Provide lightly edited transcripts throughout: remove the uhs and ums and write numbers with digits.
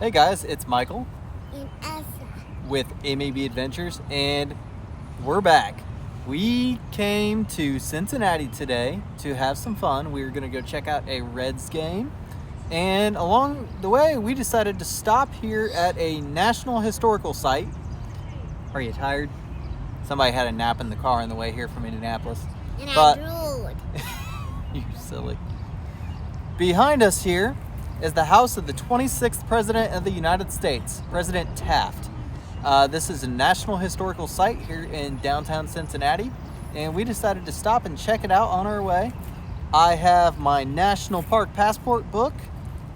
Hey guys, it's Michael And Elsa. with MAB Adventures, and we're back. We came to Cincinnati today to have some fun. We were going to go check out a Reds game, and along the way, we decided to stop here at a National Historical Site. Are you tired? Somebody had a nap in the car on the way here from Indianapolis. And But I drooled. you're silly. Behind us here is the house of the 26th President of the United States, President Taft. This is a National Historical Site here in downtown Cincinnati, and we decided to stop and check it out on our way. I have my National Park Passport book,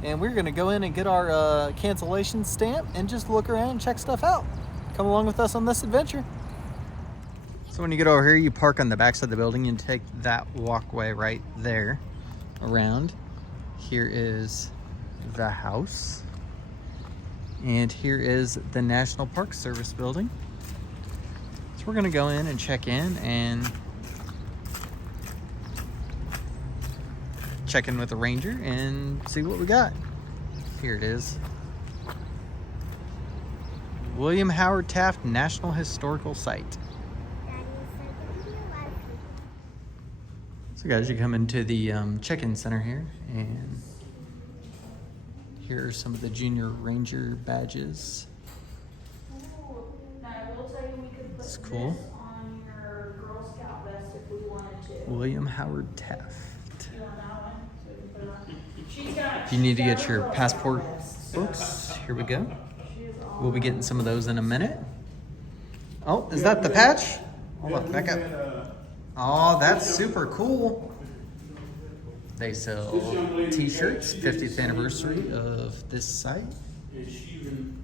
and we're going to go in and get our cancellation stamp and just look around and check stuff out. Come along with us on this adventure. So when you get over here, you park on the backside of the building and take that walkway right there around. Here is the house, and here is the National Park Service building. So we're gonna go in and check in and check in with the ranger and see what we got. Here it is. William Howard Taft National Historical Site. So guys, you come into the check-in center here, and here are some of the Junior Ranger badges. Ooh, now I will tell you we could put That's cool. this on your Girl Scout vest if we wanted to. William Howard Taft. You want that one? So we can put it on. She's got. If you need to she's got get her your Girl Scout passport vest. books, here we go. She is all We'll be getting some of those in a minute. Oh, is that the patch? Hold on, back up. Oh, that's super cool. They sell t-shirts, 50th anniversary of this site. And she even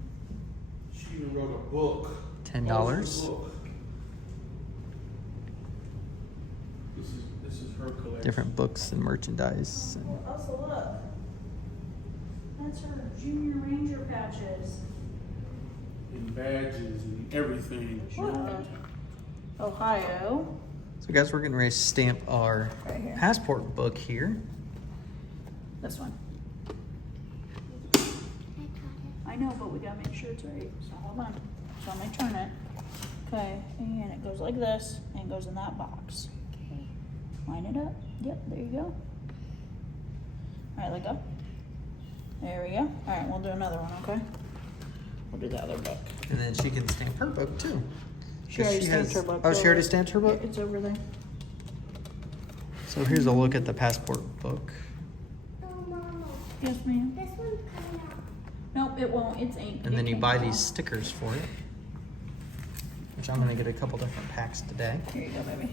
wrote a book. $10. Book. This is her collection. Different books and merchandise. Oh, so look. That's her Junior Ranger patches. And badges and everything. She What? wrote. Ohio. So guys, we're getting ready to stamp our Right here. passport book here. This one. I know, but we gotta make sure it's right. So hold on. So I'm gonna turn it. Okay, and it goes like this, and it goes in that box. Okay. Line it up. Yep, there you go. All right, let go. There we go. All right, we'll do another one. Okay. We'll do the other book. And then she can stamp her book too. She already stamped her book. Oh, she already stamped her book? It's over there. So here's a look at the passport book. Oh, Mama. Yes, ma'am. This one's coming out. Nope, it won't. It's inked. And then It you came buy off. these stickers for it, which I'm gonna get a couple different packs today. Here you go, baby.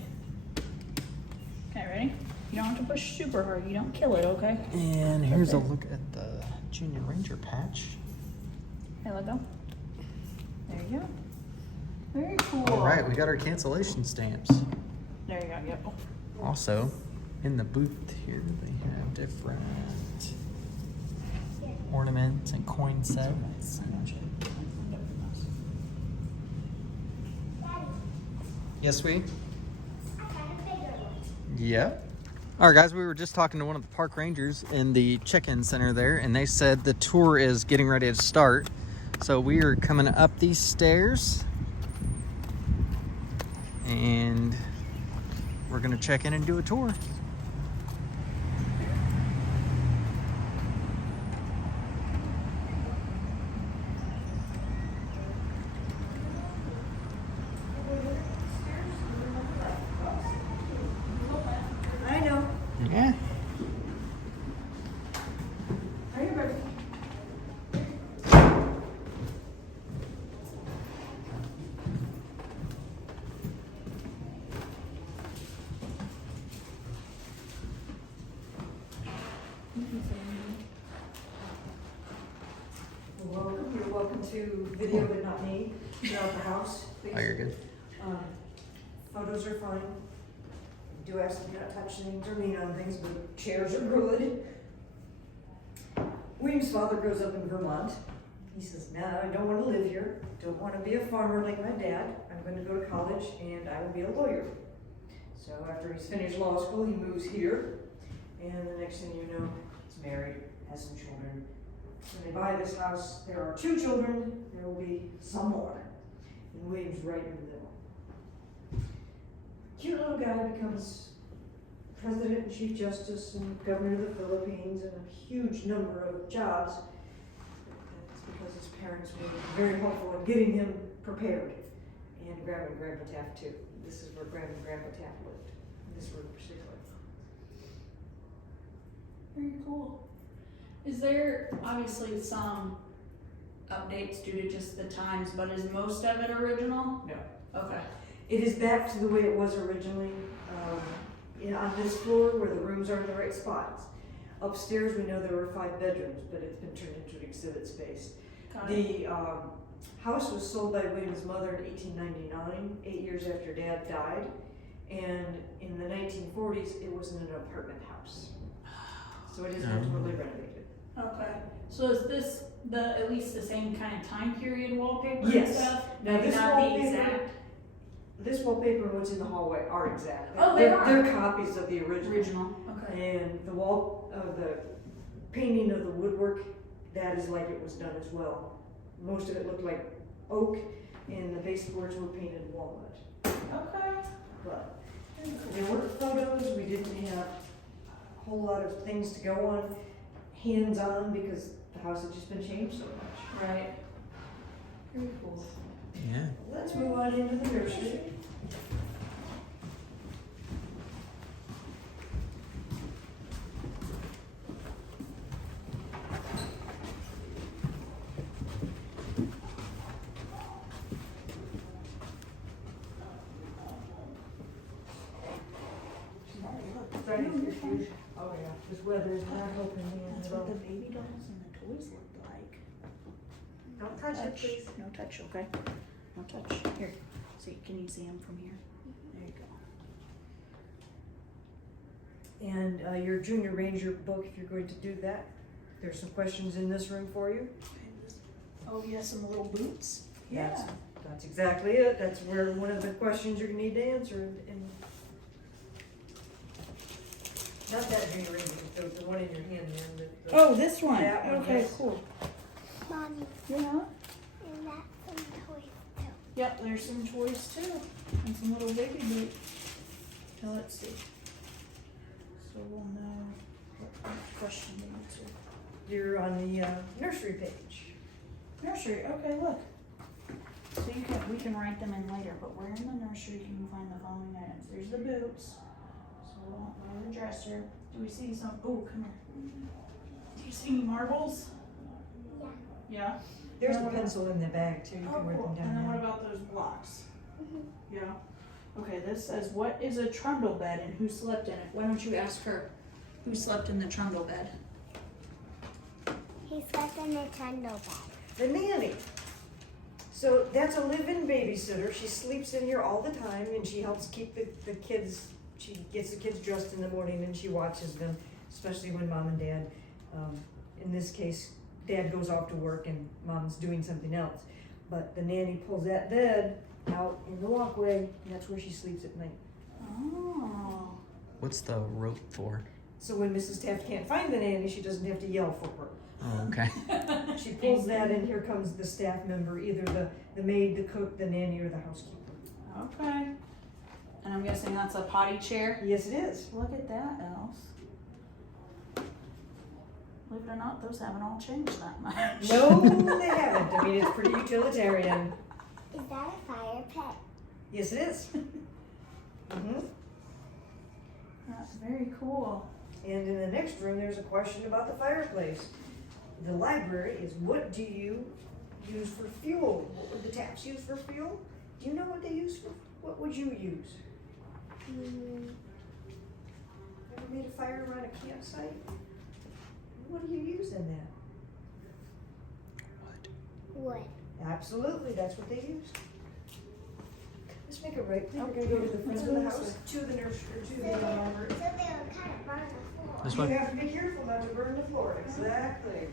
Okay, ready? You don't have to push super hard. You don't kill it, okay? And here's a look at the Junior Ranger patch. Okay, let go. There you go. Very cool. All right, we got our cancellation stamps. There you go. Yep. Also, in the booth here, they have different ornaments and coin sets. Yes, we? I got a bigger one. Yep. All right, guys, we were just talking to one of the park rangers in the check-in center there, and they said the tour is getting ready to start. So we are coming up these stairs, and we're gonna check in and do a tour. I know. Yeah. Are you ready? You're welcome to video, but not me, throughout the house, please. Oh, you're good. Photos are fine. Do ask you not touch things or lean on things, but chairs are good. William's father grows up in Vermont. He says, nah, I don't want to live here. Don't want to be a farmer like my dad. I'm going to go to college and I will be a lawyer. So after he's finished law school, he moves here. And the next thing you know, he's married, has some children, When they buy this house, there are 2 children, there will be some more. And William's right in the middle. Cute little guy becomes president and chief justice and governor of the Philippines and a huge number of jobs. That's because his parents were very helpful in getting him prepared. And Grandma and Grandpa Taft too. This is where Grandma and Grandpa Taft lived, in this room particularly. Very cool. Is there obviously some updates due to just the times, but is most of it original? No. Okay. It is back to the way it was originally, on this floor where the rooms are in the right spots. Upstairs, we know there were 5 bedrooms, but it's been turned into an exhibit space. Got it. The house was sold by William's mother in 1899, 8 years after Dad died. And in the 1940s, it was in an apartment house. So it isn't totally renovated. Okay. So is this at least the same kind of time period wallpaper Yes. and stuff? Now Maybe this not the wallpaper, exact this wallpaper and what's in the hallway are exact. Oh, they are? They're copies of the original. original. Okay. And the wall of the painting of the woodwork, that is like it was done as well. Most of it looked like oak, and the baseboards were painted walnut. Okay. But there were photos. We didn't have a whole lot of things to go on, hands-on, because the house had just been changed so much. Right. Very cool. Yeah. Let's move on into the nursery. No, you're fine. Oh yeah, this weather is not helping me That's at what all. the baby dolls and the toys looked like. Don't touch it, please. No touch, okay? No touch. Here. See, can you see them from here? There you go. And your junior ranger book, if you're going to do that, there's some questions in this room for you. Oh, yeah, some little boots. That's- Yeah. That's exactly it. That's where one of the questions you're gonna need to answer. And not that junior ranger, the one in your hand there. Oh, this one. That one, Okay, yes. cool. Mommy, Yeah. and that's some toys too. Yep, there's some toys too, and some little baby boots. Now let's see. So we'll know what question to answer. You're on the nursery page. Nursery. Okay, look. So we can write them in later, but where in the nursery can you find the following items? There's the boots. So we'll go to the dresser. Do we see some? Oh, come here. Do you see any marbles? Yeah. Yeah. There's Oh, a pencil in the bag too. You Oh, can write cool. them And then down what there. about those blocks? Mhm. Yeah. Okay, this says, what is a trundle bed and who slept in it? Why don't you ask her who slept in the trundle bed? He slept in the trundle bed. The nanny. So that's a live-in babysitter. She sleeps in here all the time, and she helps keep the kids. She gets the kids dressed in the morning, and she watches them, especially when mom and dad. In this case, dad goes off to work, and mom's doing something else. But the nanny pulls that bed out in the walkway, and that's where she sleeps at night. Oh. What's the rope for? So when Mrs. Taft can't find the nanny, she doesn't have to yell for her. Oh, okay. She pulls that, and here comes the staff member, either the maid, the cook, the nanny, or the housekeeper. Okay. And I'm guessing that's a potty chair? Yes, it is. Look at that, Else. Believe it or not, those haven't all changed that much. No, they haven't. I mean, it's pretty utilitarian. Is that a fire pit? Yes, it is. Mm-hmm. That's very cool. And in the next room, there's a question about the fireplace. The library is, what do you use for fuel? What would the Tafts use for fuel? Do you know what they use for? What would you use? Ever made a fire around a campsite? What do you use in that? Wood. Absolutely, that's what they use. Let's make it right. We're gonna go to the front of the house, to the nursery, to So the they would kind of burn the floor. This You one? have to be careful not to burn the floor, exactly.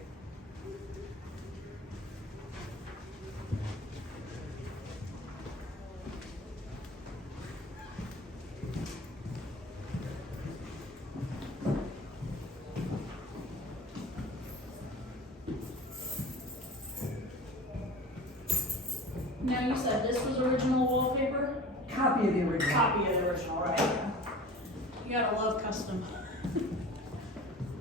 Now you said this was original wallpaper? Copy of the original. Copy of the original, right? You gotta love custom.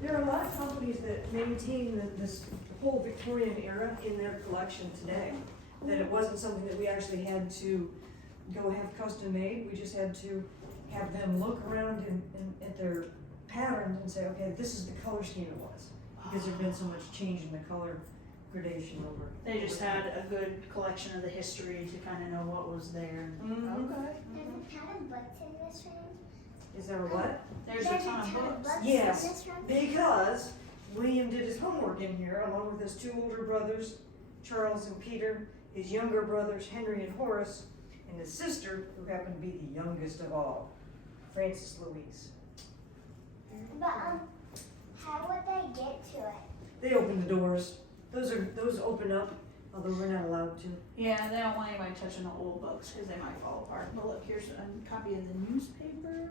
There are a lot of companies that maintain this whole Victorian era in their collection today. That it wasn't something that we actually had to go have custom made. We just had to have them look around at their patterns and say, okay, this is the color scheme it was. Because there'd been so much change in the color gradation over. They just had a good collection of the history to kind of know what was there. Mhm. Okay. There's a ton of books in this room. Is there a what? There's a ton of books. Yes. in this room. Because William did his homework in here along with his two older brothers, Charles and Peter, his younger brothers, Henry and Horace, and his sister, who happened to be the youngest of all, Frances Louise. But how would they get to it? They opened the doors. Those open up, although we're not allowed to. Yeah, they don't want anybody touching the old books because they might fall apart. But look, here's a copy of the newspaper.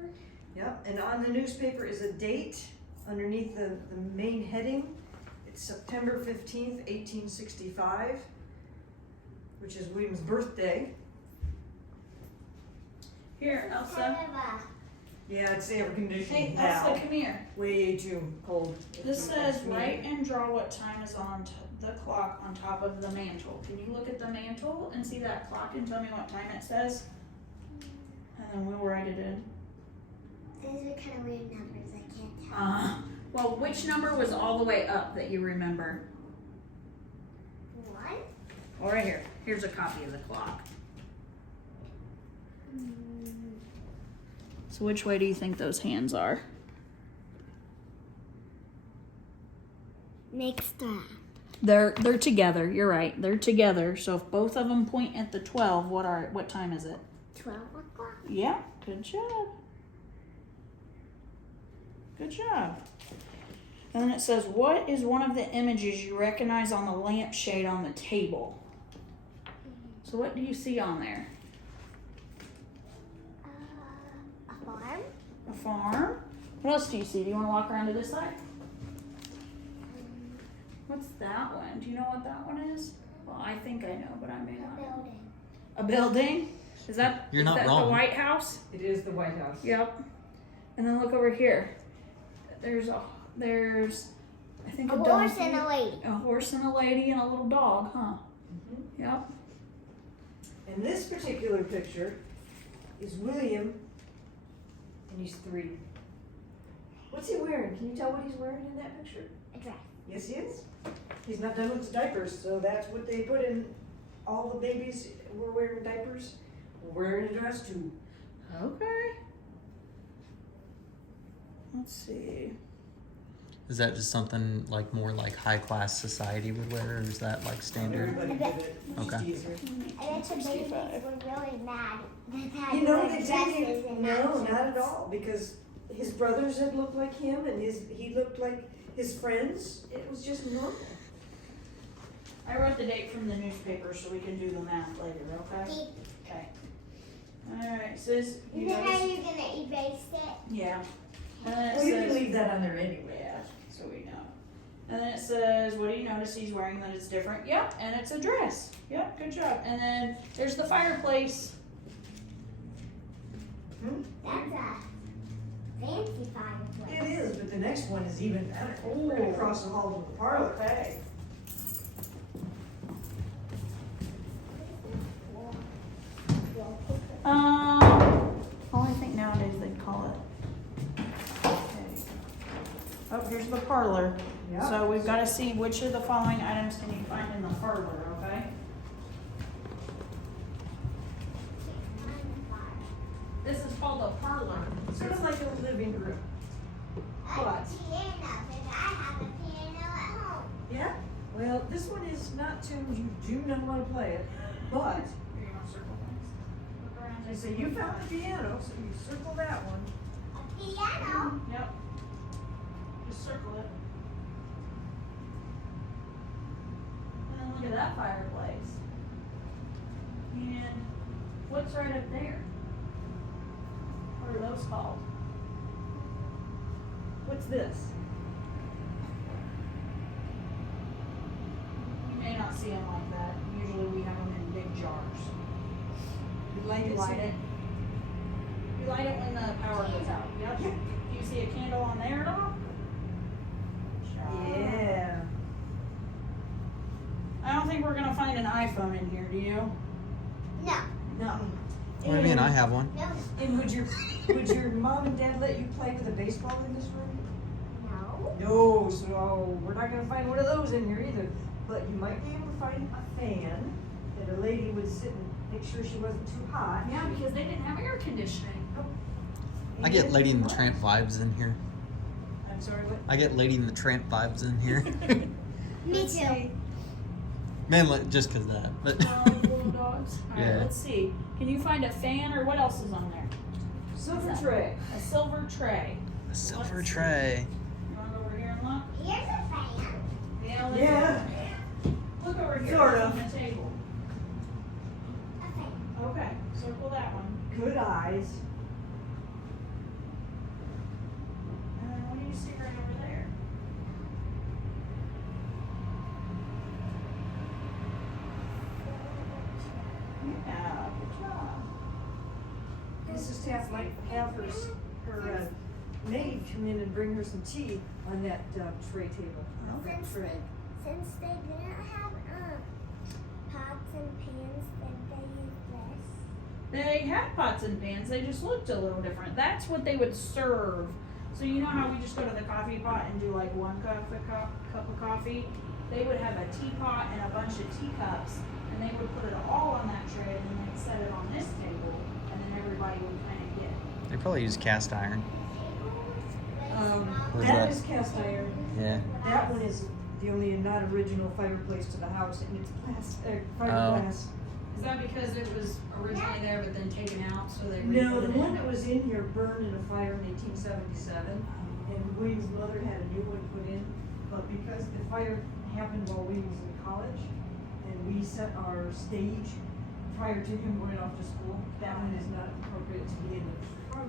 Yep, and on the newspaper is a date underneath the main heading. It's September 15th, 1865, which is William's birthday. Here, Kind Elsa. of a Yeah, it's air conditioned Hey, now. Elsa, come here. Way too cold. This says write and draw what time is on the clock on top of the mantle. Can you look at the mantle and see that clock and tell me what time it says? And then we'll write it in. Those are kind of weird numbers. I can't tell. Well, which number was all the way up that you remember? One. Well, right here. Here's a copy of the clock. So which way do you think those hands are? Next up. They're together. You're right. They're together. So if both of them point at the 12, what time is it? 12 o'clock. Yeah. Good job. Good job. And then it says, what is one of the images you recognize on the lampshade on the table? So what do you see on there? A farm. A farm. What else do you see? Do you want to walk around to this side? What's that one? Do you know what that one is? Well, I think I know, but I may A not. building. A building? Is that You're not the wrong. White House? It is the White House. Yep. And then look over here. There's I think A a horse donkey, and a lady. a horse and a lady and a little dog, huh? Mhm. Yep. And this particular picture is William, and he's 3. What's he wearing? Can you tell what he's wearing in that picture? A dress. Yes, he is. He's not done with his diapers, so that's what they put in. All the babies were wearing diapers. We're wearing a dress too. Okay. Let's see. Is that just something like more like high class society would wear, or is that like standard? Everybody did it. Okay. Just easier. I bet the babies were really mad that had You know, wear they dresses didn't. and No, not not at shirts. all. Because his brothers had looked like him, and he looked like his friends. It was just normal. I wrote the date from the newspaper so we can do the math later, okay? Okay. Alright, says you Then notice. are you gonna erase it? Yeah. And then it Well, you can says leave that on there anyway. yeah, so we know. And then it says, what do you notice he's wearing that is different? Yep, and it's a dress. Yep, good job. And then there's the fireplace. That's a fancy fireplace. It is, but the next one is even better. Ooh. Right across the hall from the parlor. Okay. Well, I think nowadays they'd call it. Okay. Oh, here's the parlor. Yeah. So we've got to see which of the following items can you find in the parlor, okay? This is called a parlor. Sort of like a living room. A piano, because I have a piano at home. Yeah? Well, this one is not tuned. You do not want to play it. But Here, you want to circle things? Look around. I say you found the piano, so you circle that one. A piano? Yep. Just circle it. And then look at that fireplace. And what's right up there? What are those called? What's this? You may not see them like that. Usually we have them in big jars. You light You it. light it. You light it when the power goes out. Yep. Do you see a candle on there at all? Yeah. I don't think we're gonna find an iPhone in here, do you? No. No. What do you mean? I have one. No. And would your mom and dad let you play with a baseball in this room? No. No, so we're not gonna find one of those in here either. But you might be able to find a fan that a lady would sit and make sure she wasn't too hot. Yeah, because they didn't have air conditioning. I get And- Lady in the Tramp vibes in here. I'm sorry, what? I get Lady in the Tramp vibes in here. Me too. Mainly just because of that. But Bulldogs. All right, Yeah. let's see. Can you find a fan or what else is on there? Silver tray. A silver tray. a silver Let's see. tray. You want to go over here and look? Here's a fan. Yeah. Let's Yeah. Look over here. Sort It's of. on the table. A fan. Okay, circle that one. Good eyes. And then what do you see right over there? Yeah, good job. Mrs. Taft might have her maid come in and bring her some tea on that tray table. That tray. Since they didn't have pots and pans, then they used this. They had pots and pans, they just looked a little different. That's what they would serve. So you know how we just go to the coffee pot and do like one cup of coffee? They would have a teapot and a bunch of teacups, and they would put it all on that tray, and then they'd set it on this table, and then everybody would kind of get. They probably use cast iron. Where's That that? is cast iron. Yeah. That one is the only non-original fireplace to the house, and it's Oh. fiberglass. Is that because it was originally there but then taken out, so they No, re-put the it one in? that was in here burned in a fire in 1877, and William's mother had a new one put in. But because the fire happened while William was in college, and we set our stage prior to him going off to school, that one is not appropriate to be in the parlor.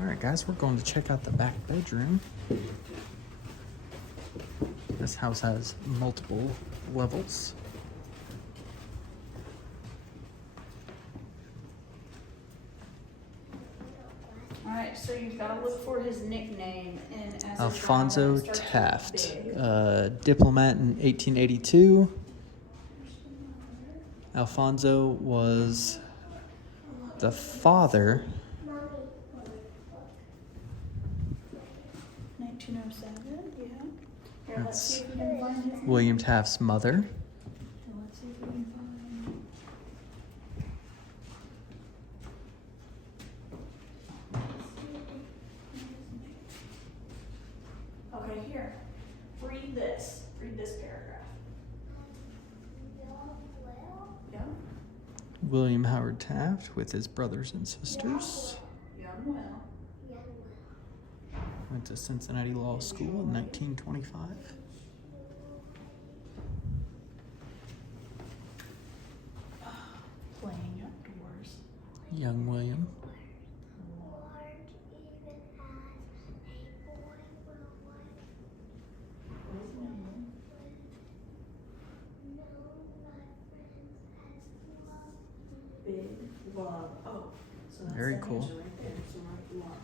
All right, guys, we're going to check out the back bedroom. This house has multiple levels. Alright, so you've got to look for his nickname in as a Alfonso child, it starts with Taft, big. diplomat in 1882. Alfonso was the father. 1907, yeah. Here, let's That's see if we can find his name. William Taft's mother. Let's see if we can find. Okay, here. Read this. Read this paragraph. Yeah. William Howard Taft with his brothers and sisters. Young well. Went to Cincinnati Law School in 1925. Playing outdoors. Young William. Big love. Oh, so that's Very the cool. answer right there. So write love on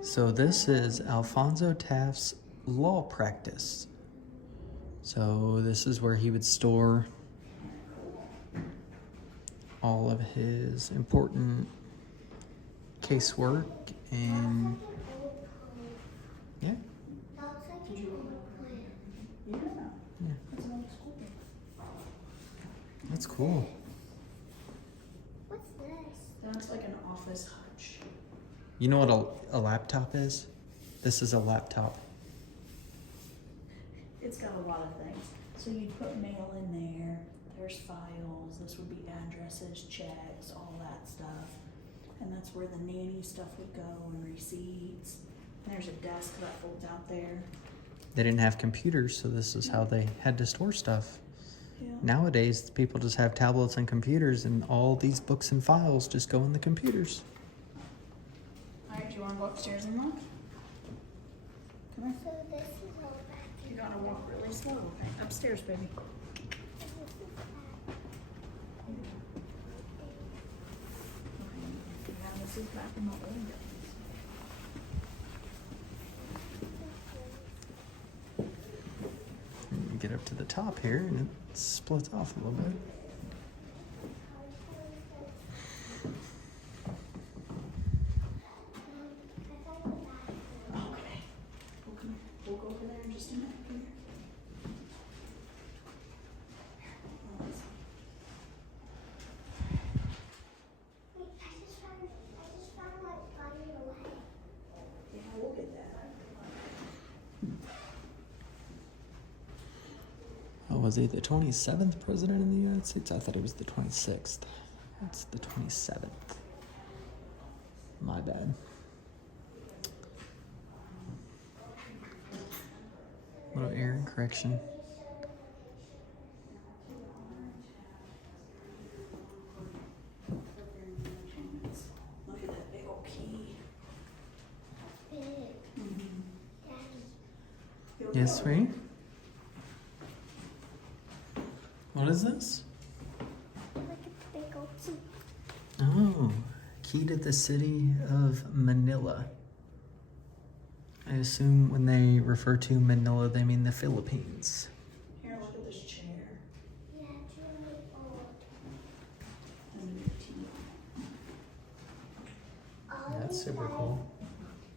it. So this is Alfonso Taft's law practice. So this is where he would store all of his important casework and yeah. Yeah. Yeah. That's an old school. That's cool. What's this? That's like an office hutch. You know what a laptop is? This is a laptop. It's got a lot of things. So you'd put mail in there. There's files. This would be addresses, checks, all that stuff. And that's where the nanny stuff would go and receipts. And there's a desk that folds out there. They didn't have computers, so this is how they had to store stuff. Yeah. Nowadays, people just have tablets and computers, and all these books and files just go in the computers. Alright, do you wanna go upstairs and look? Come here. So this is all back. You gotta walk really slow. Okay, upstairs, baby. Yeah, this is back in the old days. You get up to the top here, and it splits off a little bit. Okay. We'll come here. We'll go over there in just a minute. Come here. Let's see. Wait, I just found my body away. Yeah, we'll get that. Oh, was he the 27th president of the United States? I thought it was the 26th. It's the 27th. My bad. Little error correction. Look at that big old key. Big. Mm-hmm. Daddy. Yes, sweetie? What is this? Look at the big old key. Oh, key to the city of Manila. I assume when they refer to Manila, they mean the Philippines. Here, look at this chair. Yeah, it's really old. And the tea. Oh, That's super Daddy, cool.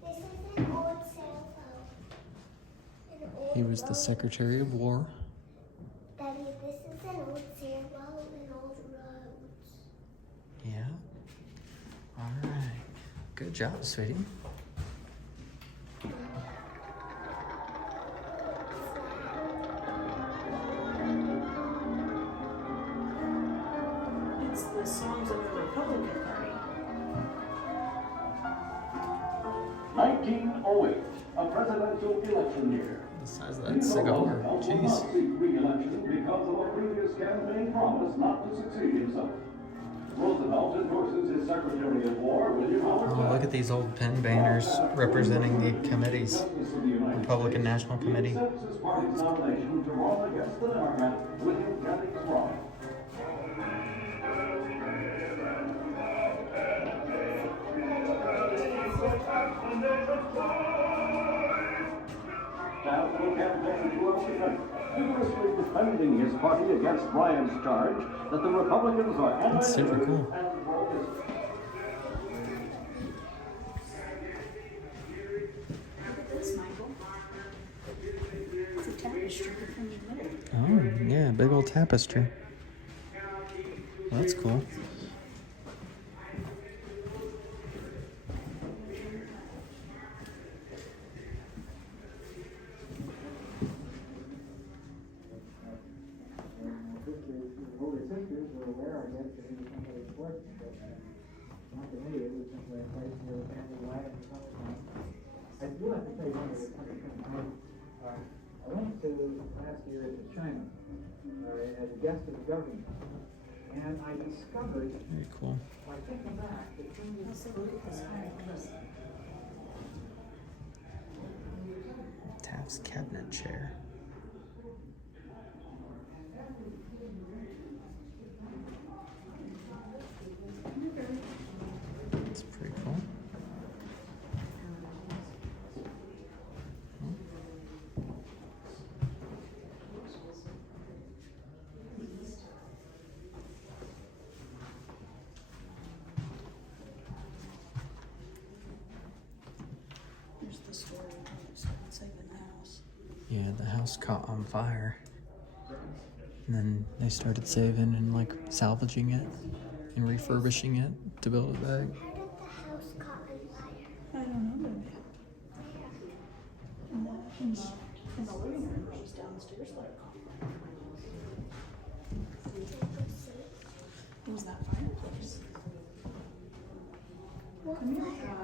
This is an old sailboat. An old He was the boat. Secretary of War. Daddy, this is an old sailboat and old roads. Yeah. All right. Good job, sweetie. It's the songs of the Republican Party. 1908, a presidential election year. The size of that cigar. Jeez. Seek re-election because of a previous campaign promise not to succeed himself. Roosevelt endorses his Secretary of War, William Howard Oh, Taft. look at these old pen banners representing the committees. Republican National Committee. Accepts his party's nomination to run against the Democrat, William Jennings Bryan. Taft will campaign throughout the country, vigorously defending his party against Bryan's charge that the Republicans are That's super anti-immigrant cool. and pro-business. Look at this, Michael. It's a tapestry from the middle. Oh, yeah, big old tapestry. That's cool. Older sisters were aware, I guess, that he was somebody important, but not to me, it was simply a place where the family wagon was coming from. I do have to tell you one of the funny things. I went to last year to China as a guest of the government, and I discovered, Very cool. by thinking back, that some of Let's look at this home. Taft's cabinet chair. That's pretty cool. Here's the story of how it started saving the house. Yeah, the house caught on fire. And then they started saving and like salvaging it and refurbishing it to build it back. How did the house caught on fire? I don't know, baby. In the living room, she's downstairs let it go. It was that fireplace. What Come here. fire?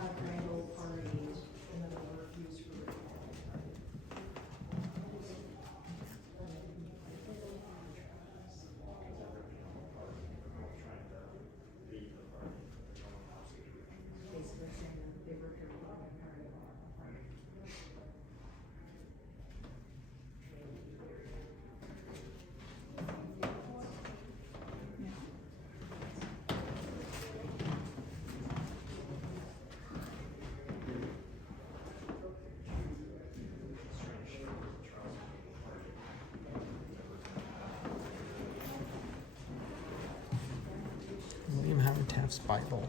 Taft's Bible.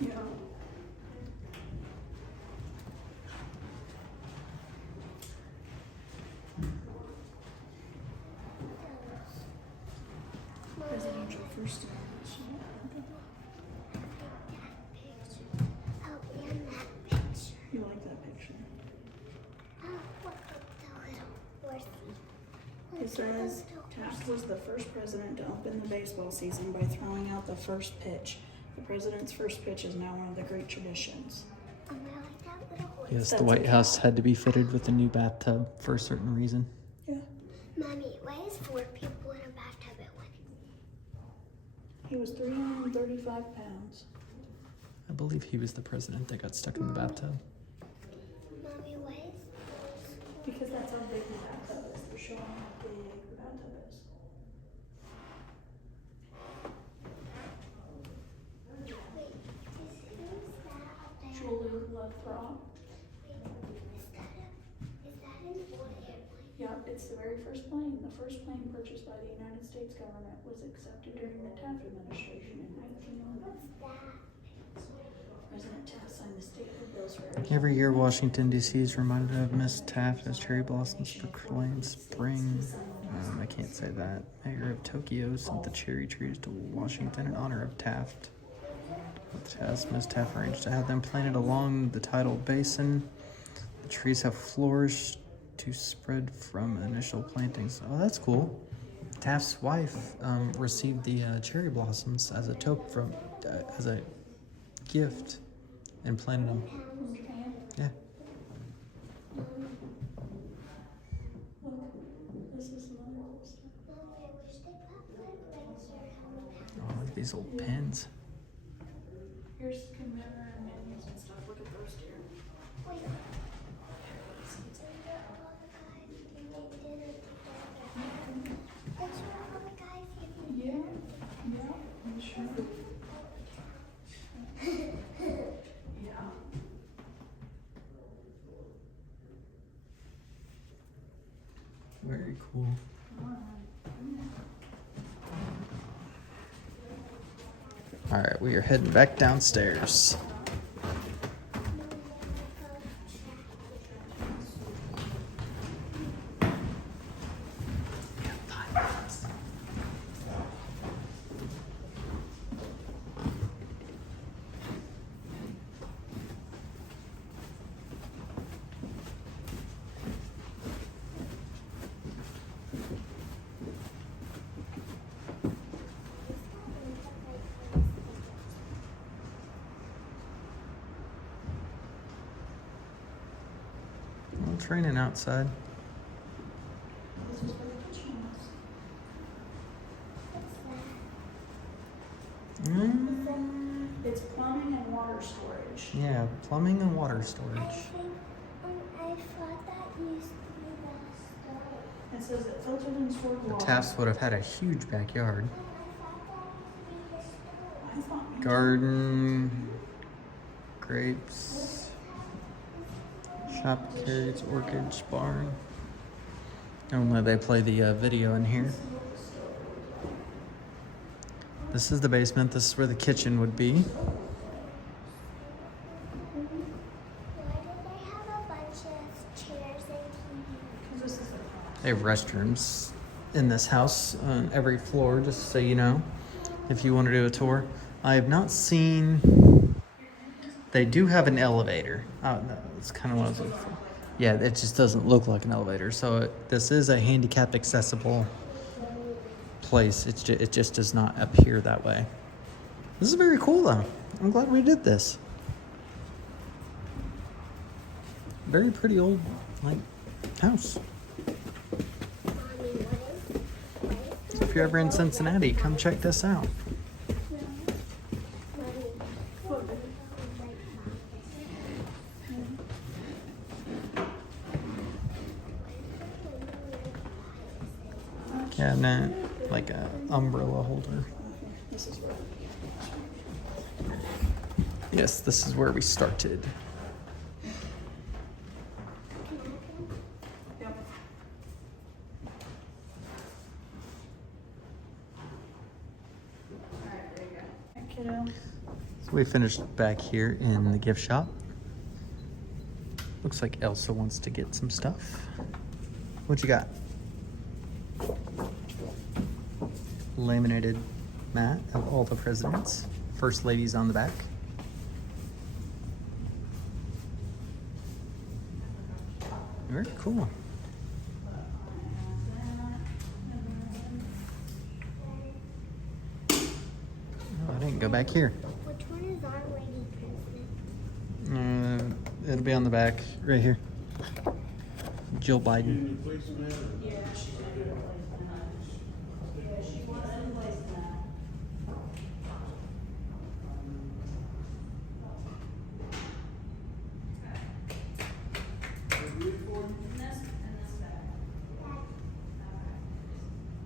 Yeah. Presidential first edition. Oh, and that picture. You like that picture? Oh, look at the little horsey. It says Taft was the first president to open the baseball season by throwing out the first pitch. The president's first pitch is now one of the great traditions. I like that little horse. Yes, That's the White okay. House had to be fitted with a new bathtub for a certain reason. Yeah. Mommy, why is 4 people in a bathtub at once? He was 335 pounds. I believe he was the president that got stuck in the bathtub. Mommy, why is Because that's how big the bathtub is. They're showing how big the bathtub is. wait, who's that up there? Julie Lathrop. Is that an old airplane? Yep, it's the very first plane. The first plane purchased by the United States government was accepted during the Taft administration in 1911. President Taft signed the stately bills for Every year, Washington, D.C. is reminded of Miss Taft as cherry blossoms proclaim spring. I can't say that. Mayor of Tokyo sent the cherry trees to Washington in honor of Taft. Miss Taft arranged to have them planted along the tidal basin. The trees have flourished to spread from initial plantings. Oh, that's cool. Taft's wife received the cherry blossoms as a as a gift and planted them. Yeah. Look, this is another cool stuff. Mommy, I wish they put birthplace or Oh, look at these old pens. Here's commemorative menus and stuff. Look at those, dear. wait. Picture of all the guys eating dinner together. Picture of all the guys eating Yeah, yeah, I'm sure. Yeah. Very cool. All right, we are heading back downstairs. Well, it's raining outside. This is where the kitchen is. It's plumbing and water storage. Yeah, plumbing and water storage. I think, I thought that used to be the stove. It says it filtered and stored The water. Tafts would have had a huge backyard. I thought Garden, grapes, shop carrots, orchids, barn. Only they play the video in here. This is the basement. This is where the kitchen would be. Why did they have a bunch of chairs and TV? this is the They have restrooms in this house on every floor, just so you know, if you want to do a tour. I have not seen. They do have an elevator. Oh, no, that's kind of what I was looking for. Yeah, it just doesn't look like an elevator. So this is a handicap accessible place. It just does not appear that way. This is very cool though. I'm glad we did this. Very pretty old house. Mommy, what is So if you're ever in Cincinnati, come check this out. Cabinet, like a umbrella holder. This is where. Yes, this is where we started. Yep. Alright, there you go. Alright, kiddo. So we finished back here in the gift shop. Looks like Elsa wants to get some stuff. What you got? Laminated mat of all the presidents. First ladies on the back. Very cool. Oh, I didn't go back here. Which one is our lady president? It'll be on the back, right here. Jill Biden. In the placement or? Yeah, she's gonna do it like that. Yeah, she wants to place that.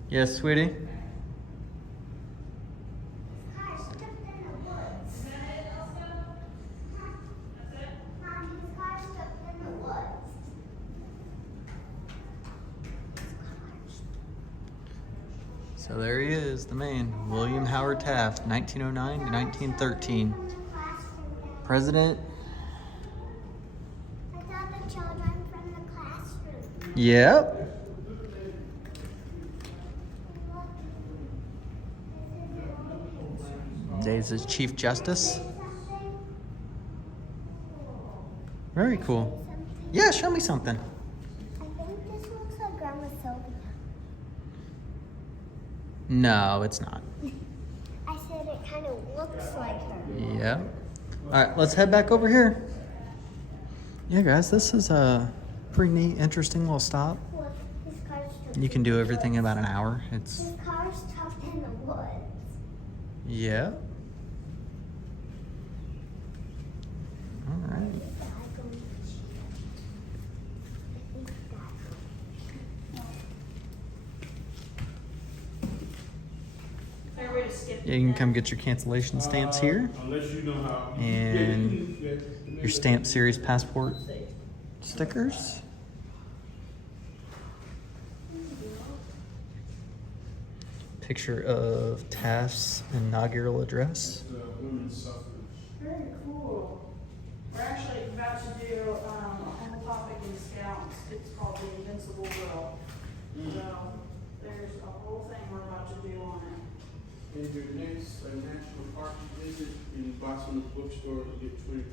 Yes, sweetie? Car stuck in the woods. Mom, his car stuck in the woods. So there he is, the man, William Howard Taft, 1909 to 1913. President. I got the children from the classroom. Yep. Days as Chief Justice. Very cool. Yeah, show me something. I think this looks like Grandma Sylvia. No, it's not. I said it kind of looks like her. Yeah. All right, let's head back over here. Yeah, guys, this is a pretty neat, interesting little stop. Look, his car's stuck. You can do everything in about an hour. It's, His car's stuck in the woods. yeah. All right. Fair way to skip. Yeah, you can come get your cancellation stamps here. Unless you know how. And Yeah, you your stamp series passport stickers. Picture of Taft's inaugural address. The women's suffrage. Very cool. We're actually about to do a whole topic in Scouts. It's called the Invincible Girl. So there's a whole thing we're about to do on it. And your next national park visit in Boston bookstore to get 20%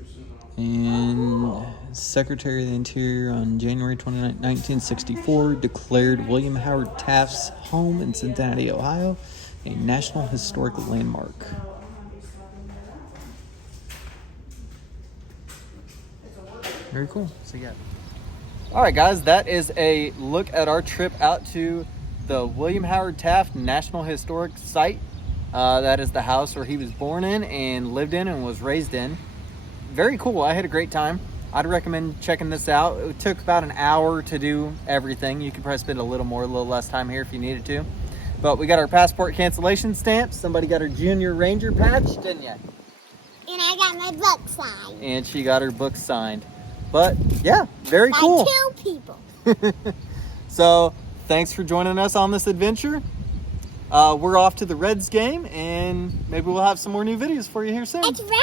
off. And Secretary of the Interior on January 29, 1964 declared William Howard Taft's home in Cincinnati, Ohio, a National Historic Landmark. So I'm gonna be stopping by that one. It's a work. Very cool. So yeah. All right, guys, that is a look at our trip out to the William Howard Taft National Historic Site. That is the house where he was born in and lived in and was raised in. Very cool. I had a great time. I'd recommend checking this out. It took about an hour to do everything. You could probably spend a little more, a little less time here if you needed to. But we got our passport cancellation stamps. Somebody got her Junior Ranger patch, didn't you? And I got my book signed. And she got her book signed. But yeah, very By cool. 2 people. So thanks for joining us on this adventure. We're off to the Reds game, and maybe we'll have some more new videos for you here soon. It's raining.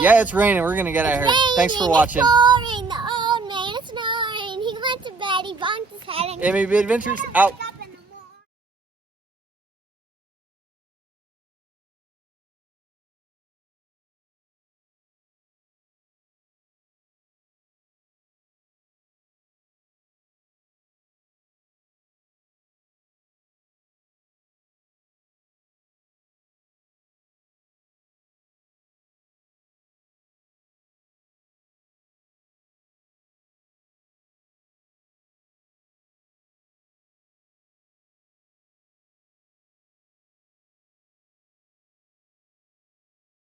Yeah, it's raining. We're gonna get out of here. Thanks for watching. It's pouring. The old man is snoring. He went to bed. He bumped his head. And MAB Adventures out.